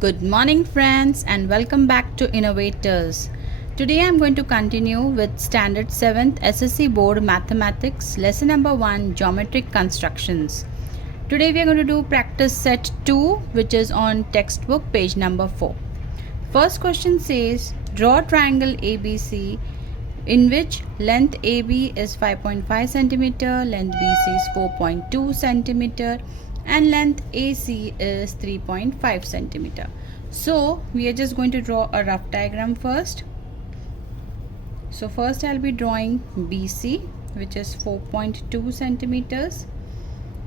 Good morning, friends, and welcome back to Innovators. Today I'm going to continue with Standard 7th SSC Board Mathematics, lesson number 1, Geometric Constructions. Today we are going to do practice set 2, which is on textbook page number 4. First question says, draw triangle ABC in which length AB is 5.5 centimeter, length BC is 4.2 centimeter, and length AC is 3.5 centimeter. So we are just going to draw a rough diagram first. So first I'll be drawing BC, which is 4.2 centimeters.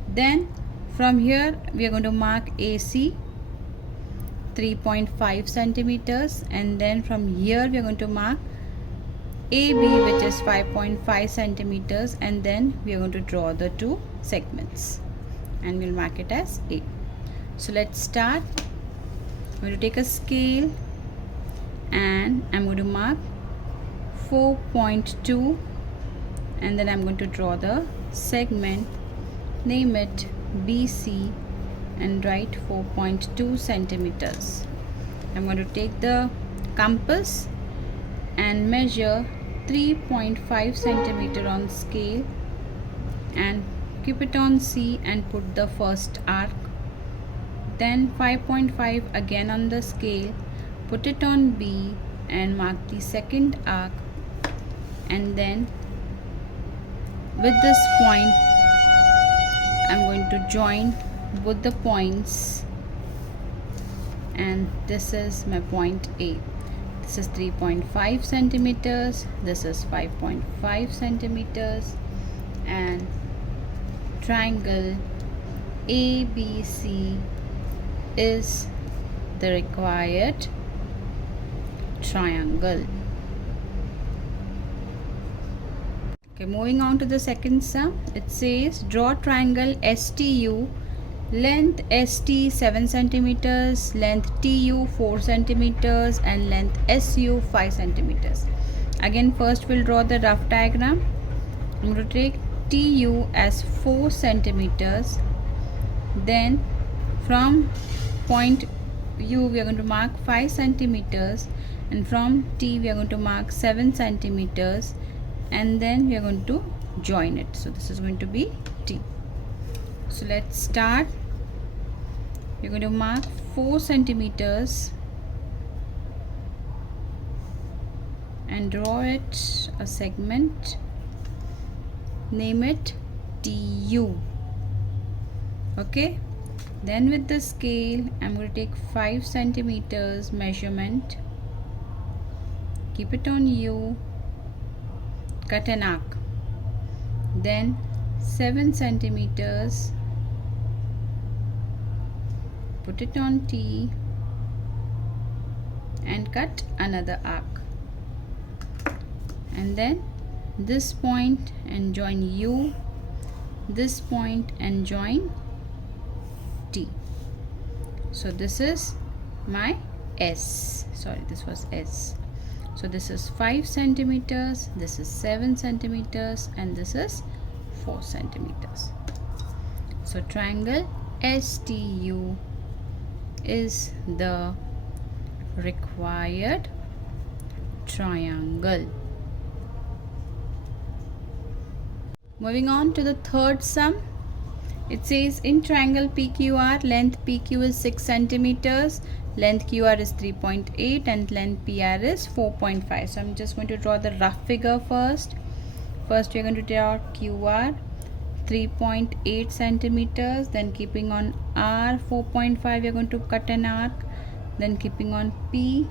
Then from here we are going to mark AC 3.5 centimeters, and then from here we are going to mark AB, which is 5.5 centimeters, and then we are going to draw the two segments and we'll mark it as A. So let's start. I'm going to take a scale and I'm going to mark 4.2, and then I'm going to draw the segment, name it BC, and write 4.2 centimeters. I'm going to take the compass and measure 3.5 centimeter on scale and keep it on C and put the first arc. Then 5.5 again on the scale, put it on B and mark the second arc, and then with this point I'm going to join both the points, and this is my point A. This is 3.5 centimeters, this is 5.5 centimeters, and triangle ABC is the required triangle. Okay, moving on to the second sum. It says draw triangle STU, length ST 7 centimeters, length TU 4 centimeters, and length SU 5 centimeters. Again, first we'll draw the rough diagram. I'm going to take TU as 4 centimeters. Then from point U we are going to mark 5 centimeters, and from T we are going to mark 7 centimeters, and then we are going to join it. So this is going to be T. So let's start. We're going to mark 4 centimeters and draw it a segment, name it TU. Okay, then with the scale I'm going to take 5 centimeters measurement, keep it on U, cut an arc, then 7 centimeters, put it on T and cut another arc, and then this point and join U, this point and join T. So this is my S. Sorry, this was S. So this is 5 centimeters, this is 7 centimeters, and this is 4 centimeters. So triangle STU is the required triangle. Moving on to the third sum. It says in triangle PQR, length PQ is 6 centimeters, length QR is 3.8, and length PR is 4.5. So I'm just going to draw the rough figure first. First we're going to draw QR 3.8 centimeters, then keeping on R 4.5 we're going to cut an arc, then keeping on P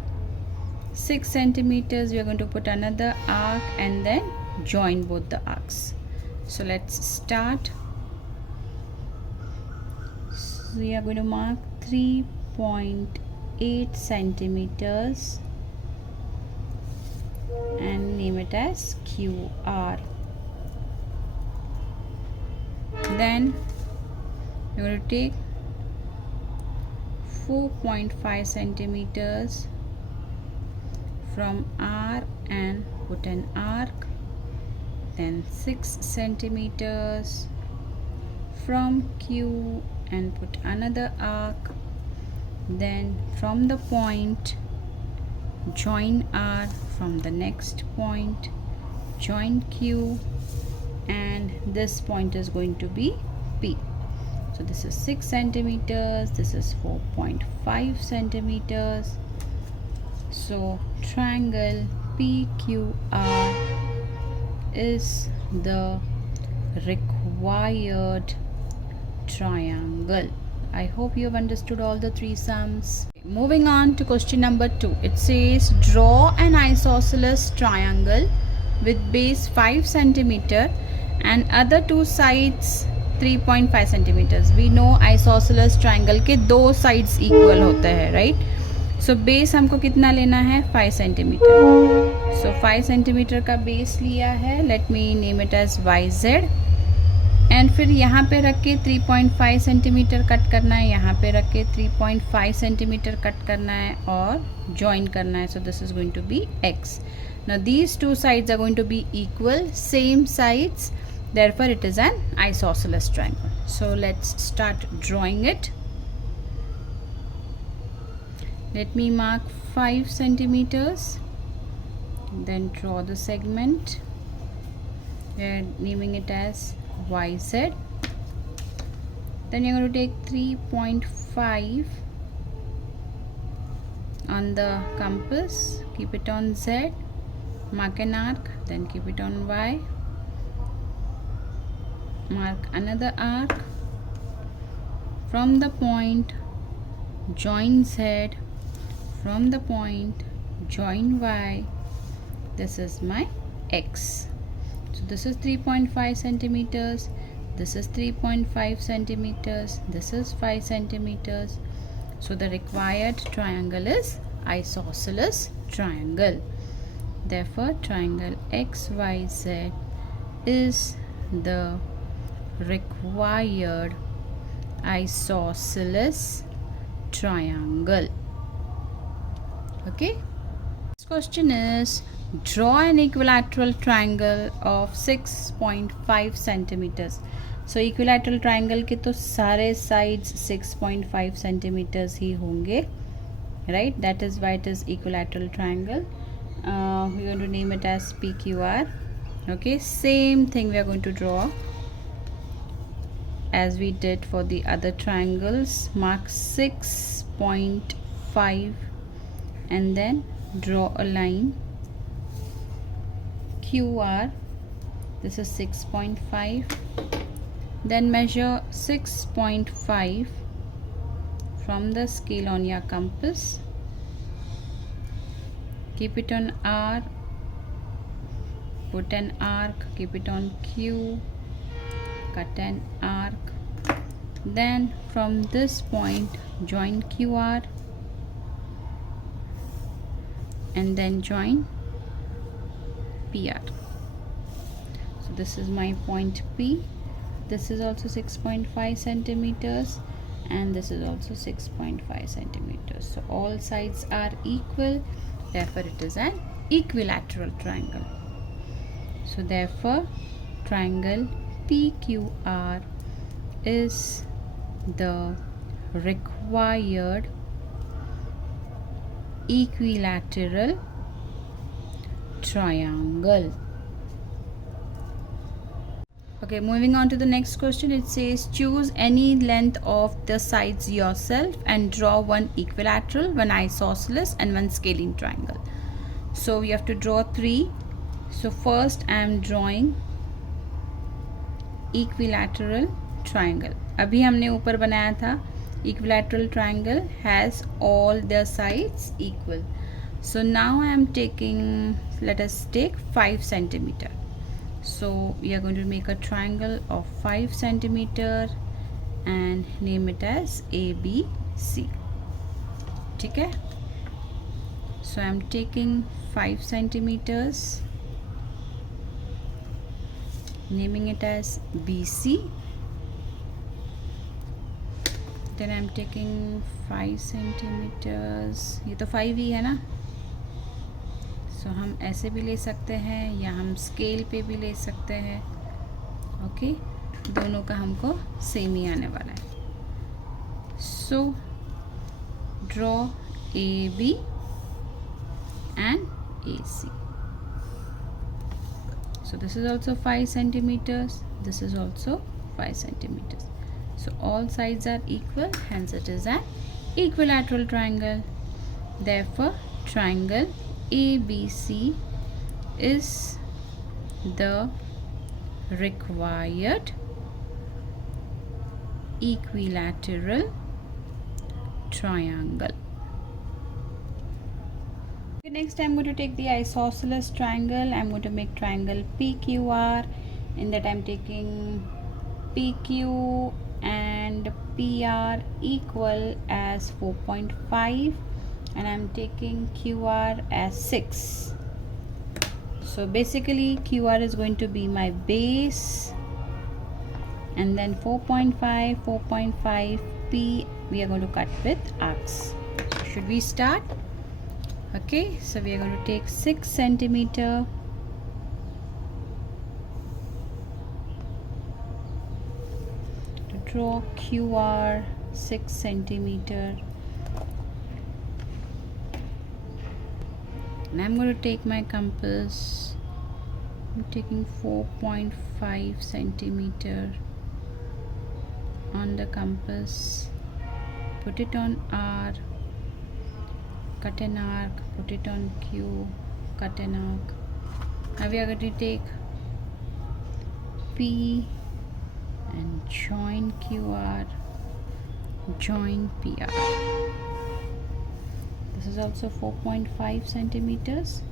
6 centimeters we are going to put another arc, and then join both the arcs. So let's start. So we are going to mark 3.8 centimeters and name it as QR. Then we're going to take 4.5 centimeters from R and put an arc, then 6 centimeters from Q and put another arc, then from the point join R, from the next point join Q, and this point is going to be P. So this is 6 centimeters, this is 4.5 centimeters. So triangle PQR is the required triangle. I hope you have understood all the three sums. Moving on to question number 2. It says draw an isosceles triangle with base 5 centimeter and other two sides 3.5 centimeters. We know isosceles triangle के दो sides equal होते हैं, right? So base हमको कितना लेना है? 5 centimeter. So 5 centimeter का base लिया है. Let me name it as YZ. And फिर यहाँ पे रख के 3.5 सेंटीमीटर कट करना है, यहाँ पे रख के 3.5 सेंटीमीटर कट करना है और जॉइन करना है. So this is going to be x. Now these two sides are going to be equal, same sides, therefore it is an isosceles triangle. So let's start drawing it. Let me mark 5 centimeters, then draw the segment. We are naming it as YZ. Then you're going to take 3.5 on the compass, keep it on Z, mark an arc, then keep it on Y, mark another arc, from the point join Z, from the point join Y. This is my X. So this is 3.5 centimeters, this is 3.5 centimeters, this is 5 centimeters. So the required triangle is isosceles triangle. Therefore triangle XYZ is the required isosceles triangle. Okay. Next question is draw an equilateral triangle of 6.5 centimeters. So equilateral triangle के तो सारे sides 6.5 centimeters ही होंगे, right? That is why it is equilateral triangle. We are going to name it as PQR. Okay, same thing we are going to draw as we did for the other triangles. Mark 6.5 and then draw a line QR. This is 6.5. Then measure 6.5 from the scale on your compass. Keep it on R. Put an arc. Keep it on Q. Cut an arc. Then from this point join QR and then join PR. So this is my point P. This is also 6.5 centimeters and this is also 6.5 centimeters. So all sides are equal, therefore it is an equilateral triangle. So therefore triangle PQR is the required equilateral triangle. Okay, moving on to the next question. It says choose any length of the sides yourself and draw one equilateral, one isosceles and one scaling triangle. So we have to draw 3. So first I am drawing equilateral triangle. अभी हमने ऊपर बनाया था equilateral triangle has all their sides equal. So now I am taking, let us take 5 centimeter. So we are going to make a triangle of 5 centimeter and name it as ABC. ठीक है? So I am taking 5 centimeters, naming it as BC. Then I am taking 5 centimeters. ये तो 5 ही है ना? So हम ऐसे भी ले सकते हैं या हम स्केल पे भी ले सकते हैं. ओके, दोनों का हमको सेम ही आने वाला है. So draw AB and AC. So this is also 5 centimeters, this is also 5 centimeters. So all sides are equal, hence it is an equilateral triangle. Therefore triangle ABC is the required equilateral triangle. Okay, next I'm going to take the isosceles triangle. I'm going to make triangle PQR. In that I'm taking PQ and PR equal as 4.5 and I'm taking QR as 6. So basically QR is going to be my base, and then 4.5 P we are going to cut with arcs. So should we start? Okay, so we are going to take 6 centimeter to draw QR 6 centimeter, and I'm going to take my compass. I'm taking 4.5 centimeter on the compass, put it on R, cut an arc, put it on Q, cut an arc. Now we are going to take P and join QR, join PR. This is also 4.5 centimeters,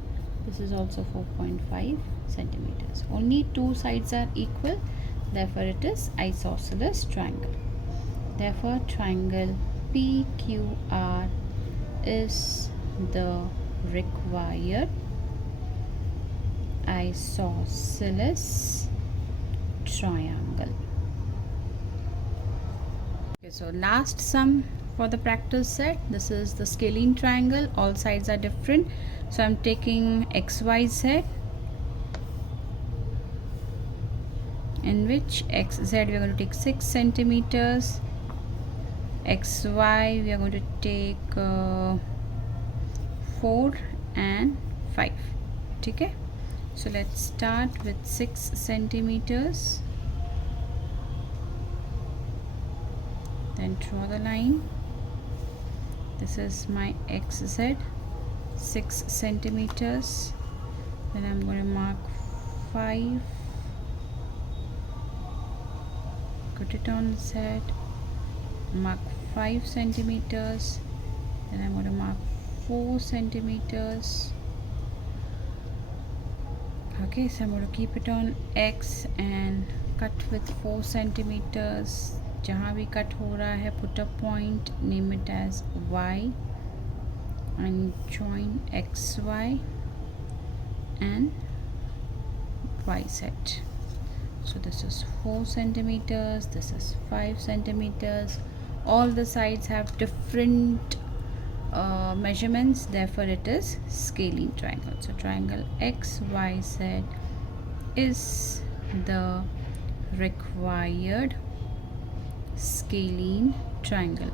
this is also 4.5 centimeters. Only two sides are equal, therefore it is isosceles triangle. Therefore triangle PQR is the required isosceles triangle. Okay, so last sum for the practice set. This is the scalene triangle. All sides are different. So I'm taking XYZ, in which XZ we are going to take 6 centimeters, XY we are going to take 4 and 5. Okay, so let's start with 6 centimeters, then draw the line. This is my XZ, 6 centimeters, then I'm going to mark 5, put it on Z, mark 5 centimeters, then I'm going to mark 4 centimeters. Okay, so I'm going to keep it on X and cut with 4 centimeters. जहाँ भी cut हो रहा है, put a point, name it as Y and join XY and YZ. So this is 4 centimeters, this is 5 centimeters. All the sides have different measurements, therefore it is scalene triangle. So triangle XYZ is the required scalene triangle.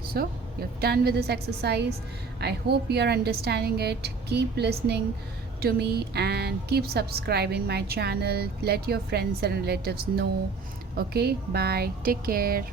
So you're done with this exercise. I hope you're understanding it. Keep listening to me and keep subscribing my channel. Let your friends and relatives know. Okay, bye, take care.